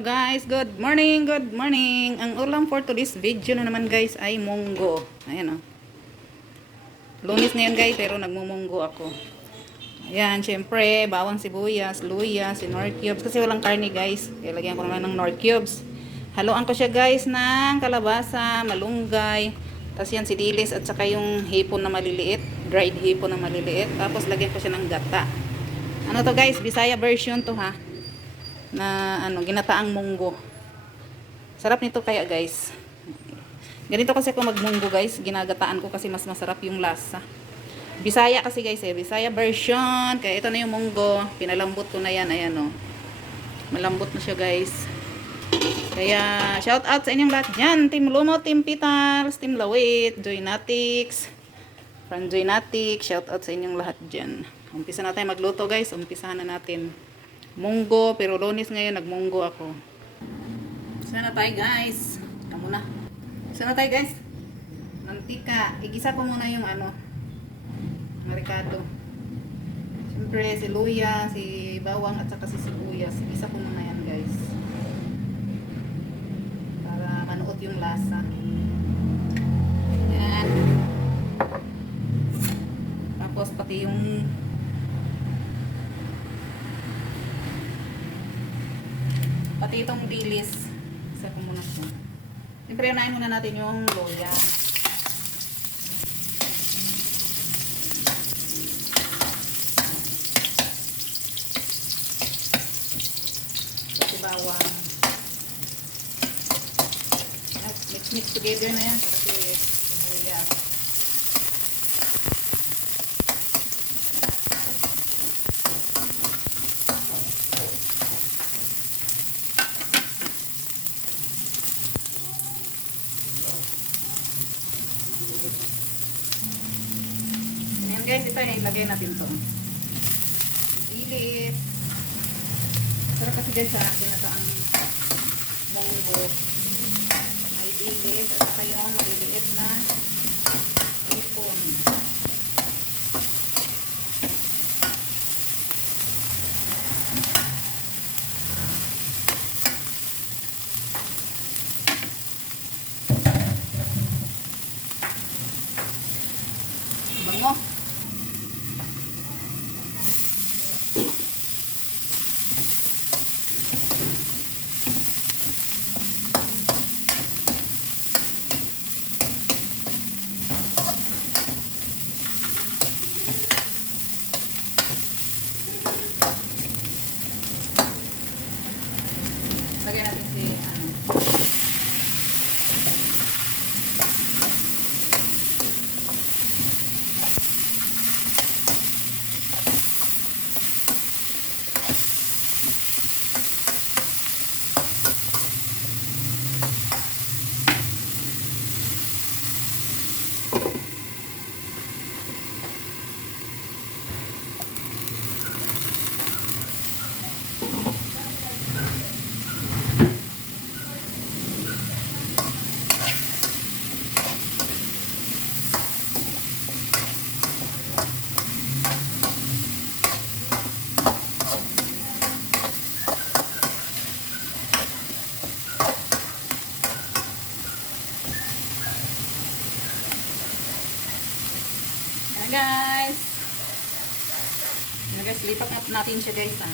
Hello guys, good morning, good morning. Ang ulam for today's video na naman guys ay munggo. Ayan o. Lunes ngayon guys, pero nagmumunggo ako. Ayan, syempre, bawang sibuyas, luya, nor cubes. Kasi walang karne guys. Kaya lagyan ko naman ng nor cubes. Haluan ko siya guys ng kalabasa, malunggay. Tapos yan, sidilis at saka yung hipon na maliliit. Dried hipon na maliliit. Tapos lagyan ko siya ng gata. Ano to guys, Bisaya version to ha. Na ginataang munggo. Sarap nito kaya guys. Ganito kasi ako magmunggo guys, ginagataan ko kasi mas masarap yung lasa. Bisaya kasi guys Bisaya version. Kaya ito na yung munggo, pinalambot ko na yan, ayan oh. Malambot na siya guys. Kaya shout out sa inyong lahat dyan, Team Lumo, Team Pitals, Team Lawit, Joynatics, Friend Joynatics, shout out sa inyong lahat dyan. Umpisa na tayo magluto guys, umpisahan na natin. Munggo, pero Lunes ngayon nagmunggo ako. Sana tayo guys. Tama na. Sana tayo guys. Mantika. Igisa ko muna yung marikado. Siyempre si luya, si bawang at saka si sibuyas. Igisa ko muna yan guys. Para manuot yung lasa. Yan. Tapos pati yung itong dilis. Isa ko muna ito. Siyempre, unahin muna natin yung luya. Kasi bawang. Mix together na yan. Kasi luya. Guys, ito ay ilagay natin to. Dilis. Sarap kasi guys sa ginataang munggo. May dilis at saka yung maliliit na hipon. Bango. Lagyan natin si guys. Yan guys, lipat natin siya guys sa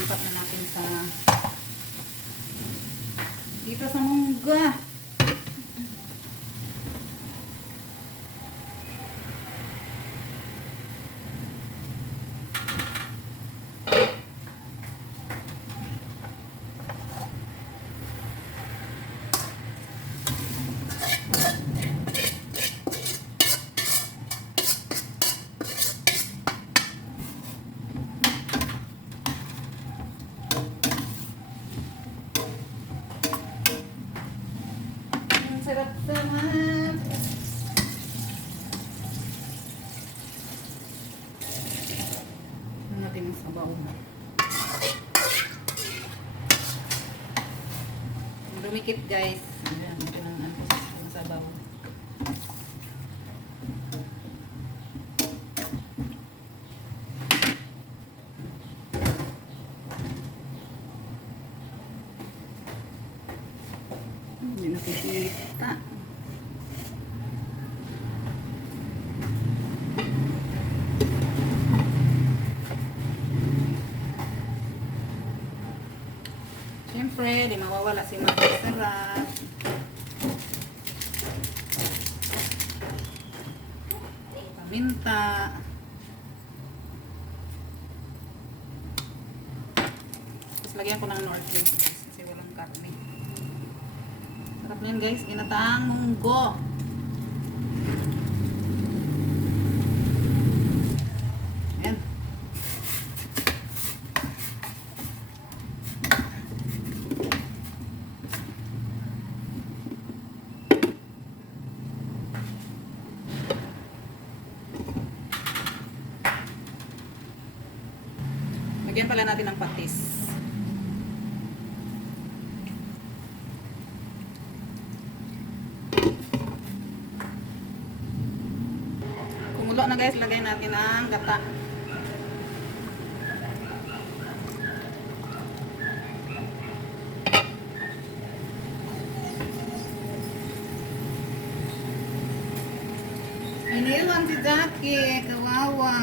lipat na natin sa dito sa mungga. Sarap-sarap. Natin yung sabaw. Dumikit guys. Ayan, natin ang sabaw. nakikita. Siyempre, di mawawala si masarap. Paminta. Tapos lagyan ko ng North Face kasi walang karne. Sarap yan guys, ginataang munggo. Ayan. Lagyan pala natin ng patis. Kumulo na guys, lagay natin ang gata. Iniwan si Jackie, kawawa.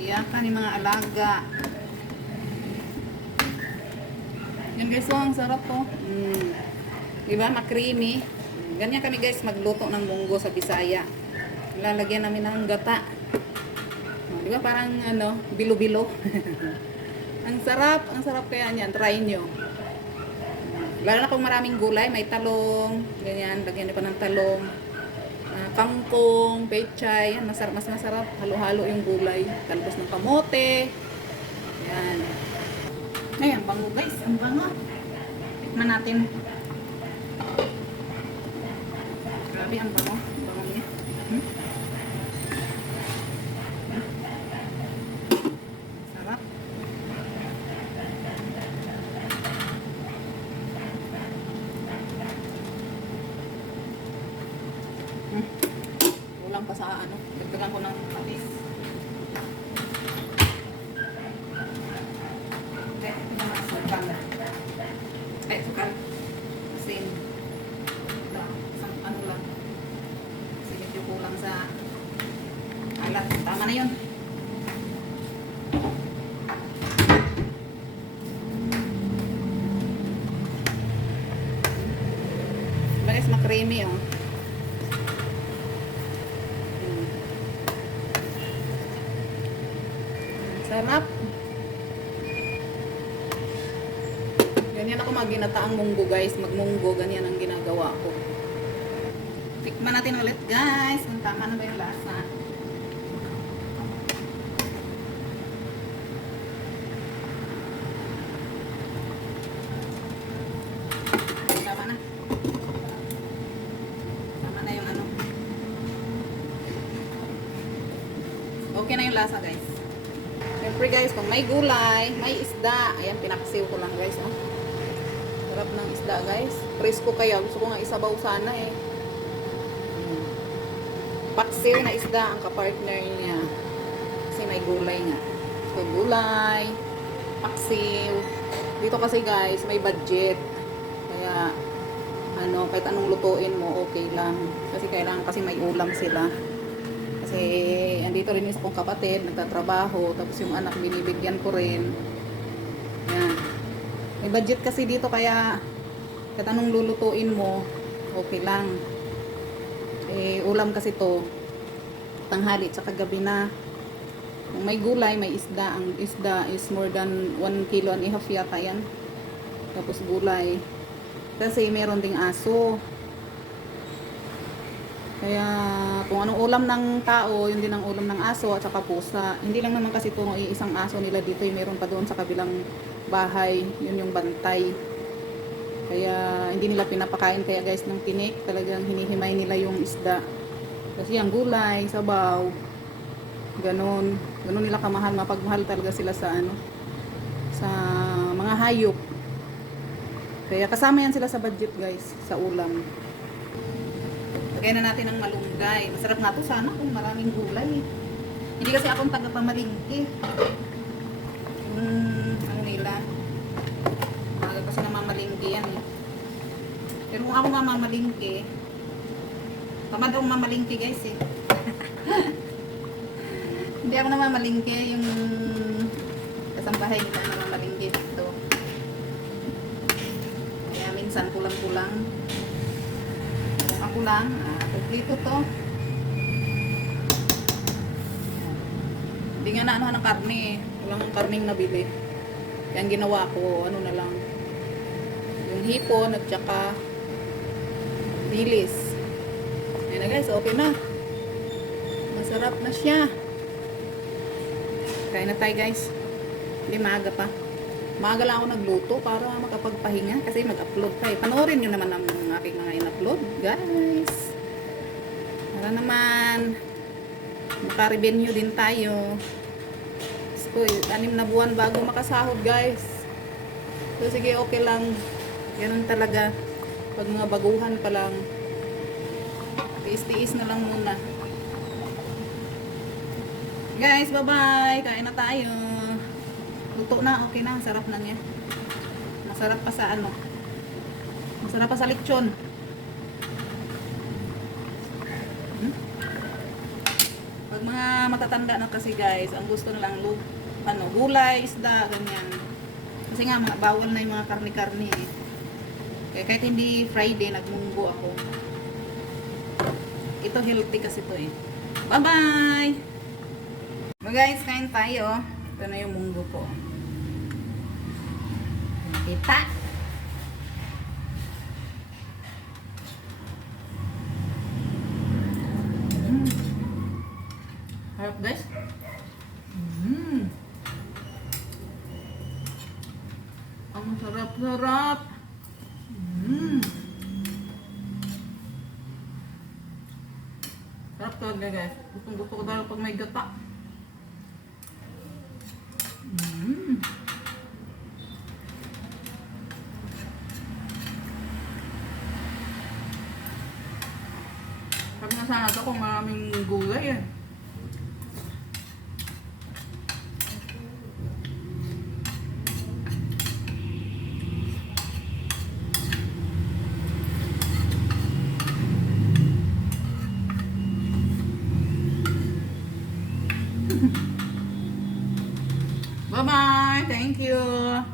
Iyakan ni mga alaga. Yan guys, oh, ang sarap po. Diba, ma-creamy. Ganyan kami guys magluto ng munggo sa Bisaya. Lalagyan namin ng gata. Diba, parang ano, bilo-bilo. Ang sarap kaya niyan. Try nyo. Lalo na kung maraming gulay, may talong, ganyan, lagyan niyo pa ng talong. Kangkong, pechay, yan, mas masarap. Halo-halo yung gulay. Talbos ng kamote. Yan. Ayan, bango guys. Ang bango. Tikman natin. Grabe, ang bango. Ang bango niya. Sarap. Kulang pa sa ano. Dagdagan ko ng patis. Sukal. Asin. Isang ano lang. Kasi medyo kulang sa alat. Tama na yun. Balis ma-creamy oh. Sarap. Ganyan ako magginataang munggo guys. Magmunggo, ganyan ang ginagawa ko. Tikman natin ulit guys. Kung tama na ba yung lasa. Tama na. Tama na yung ano. Okay na yung lasa guys. Siyempre guys, kung may gulay, may isda. Ayan, pinaksiw ko lang guys. Oh. Sarap ng isda guys. Presko kaya. Gusto ko nga isabaw sana eh. Paksiw na isda ang kapartner niya. Kasi may gulay nga. So, gulay, paksiw. Dito kasi guys, may budget. Kaya, ano, kahit anong lutuin mo, okay lang. Kasi kailangan kasi may ulam sila. Kasi, andito rin yung kong kapatid, nagtatrabaho. Tapos yung anak, binibigyan ko rin. Yan. May budget kasi dito, kaya kahit anong lulutuin mo, okay lang. Eh, ulam kasi to tanghali tsaka gabi na. Kung may gulay, may isda. Ang isda is more than 1 kilo and a half yata yan. Tapos gulay. Kasi meron ding aso. Kaya kung anong ulam ng tao, yun din ang ulam ng aso at saka pusa. Hindi lang naman kasi ito isang aso nila dito. Meron pa doon sa kabilang bahay. Yun yung bantay. Kaya hindi nila pinapakain kaya guys ng tinik, talagang hinihimay nila yung isda. Kasi ang gulay, sabaw, ganon nila kamahal, mapagmahal talaga sila sa ano, sa mga hayop. Kaya kasama yan sila sa budget guys, sa ulam. Lagyan na natin ng malunggay. Masarap nga to sana kung maraming gulay. Hindi kasi akong taga-pamalingki. Yung ano nila, maaga kasi namamalingki yan eh. Pero kung ako mamamalingki, tamad akong mamalingki guys eh. Hindi ako namamalingki, yung kasambahay nila namamalingki dito. Kaya minsan kulang-kulang. Kung ako lang, kompleto to. Hindi nga na ano ng karne eh. Walang karning nabili. Kaya ang ginawa ko, ano na lang, yung hipon at saka bilis. Ayan na guys, okay na. Masarap na siya. Kain na tayo guys. Hindi maaga pa. Maaga lang ako nagluto para makapagpahinga kasi mag-upload pa eh. Panoorin nyo naman ang aking mga in-upload guys. Para naman maka-revenue din tayo. So, 6 na buwan bago makasahod guys. So sige, okay lang. Ganun talaga. Pag mga baguhan pa lang, tiis-tiis na lang muna. Guys, bye-bye. Kain na tayo. Luto na, okay na. Sarap na niya. Masarap pa sa ano. Masarap pa sa lechon. Pag mga matatanda na kasi guys, ang gusto nilang gulay, isda, ganyan. Kasi nga, bawal na yung mga karni-karni eh. Kaya kahit hindi Friday, nagmunggo ako. Ito healthy kasi to eh. Bye-bye! Guys, kain tayo. Ito na yung munggo ko. Kita! Harap guys. Ang sarap-sarap. Sarap talaga guys. Gustong gusto ko talaga pag may gata. Pag nasanad ako maraming gulay eh. Bye-bye. Thank you.